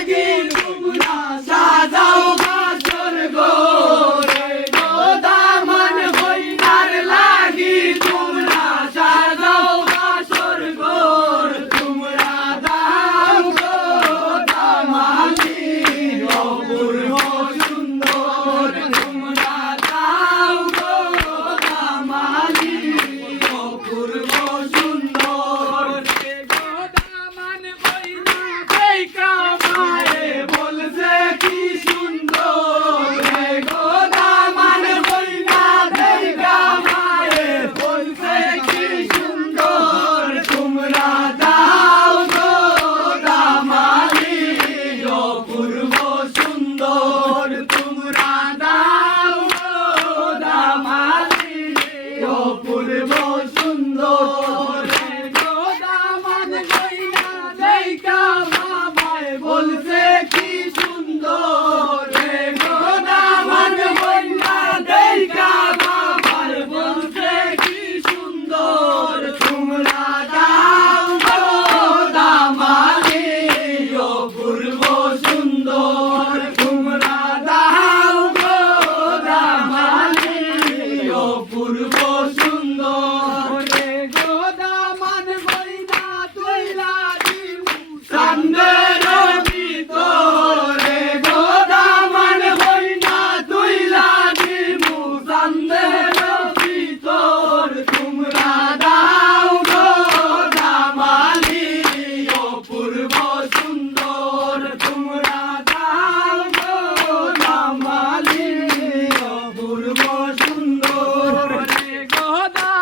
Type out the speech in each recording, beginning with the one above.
লাগি তোমরা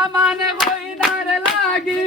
দামান হইনার লাগি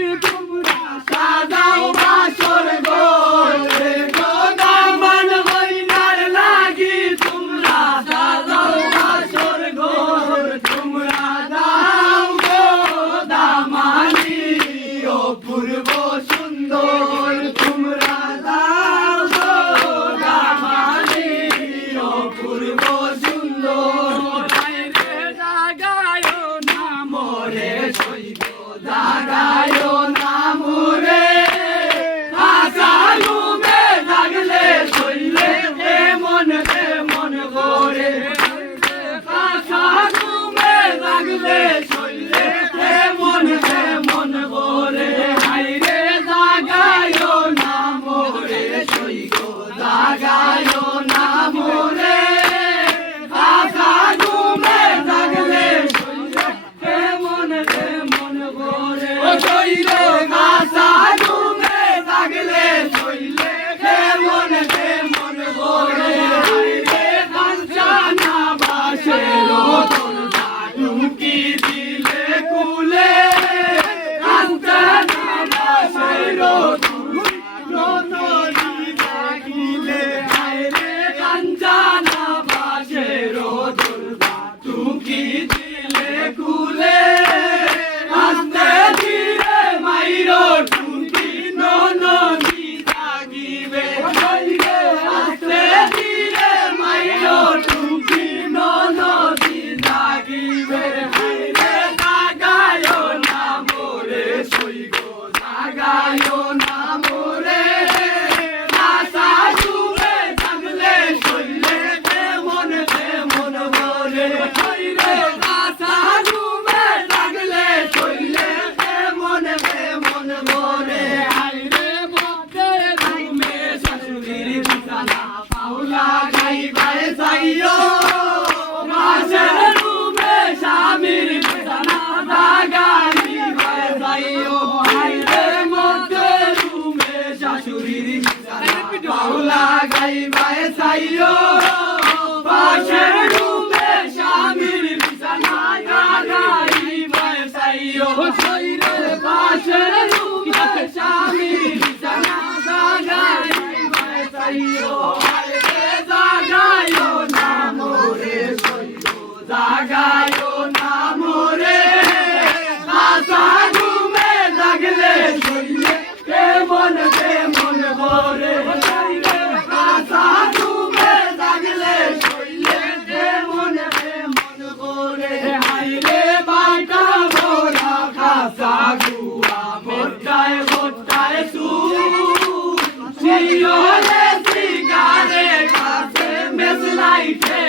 পাউলা গাইবায় চাইও Yeah.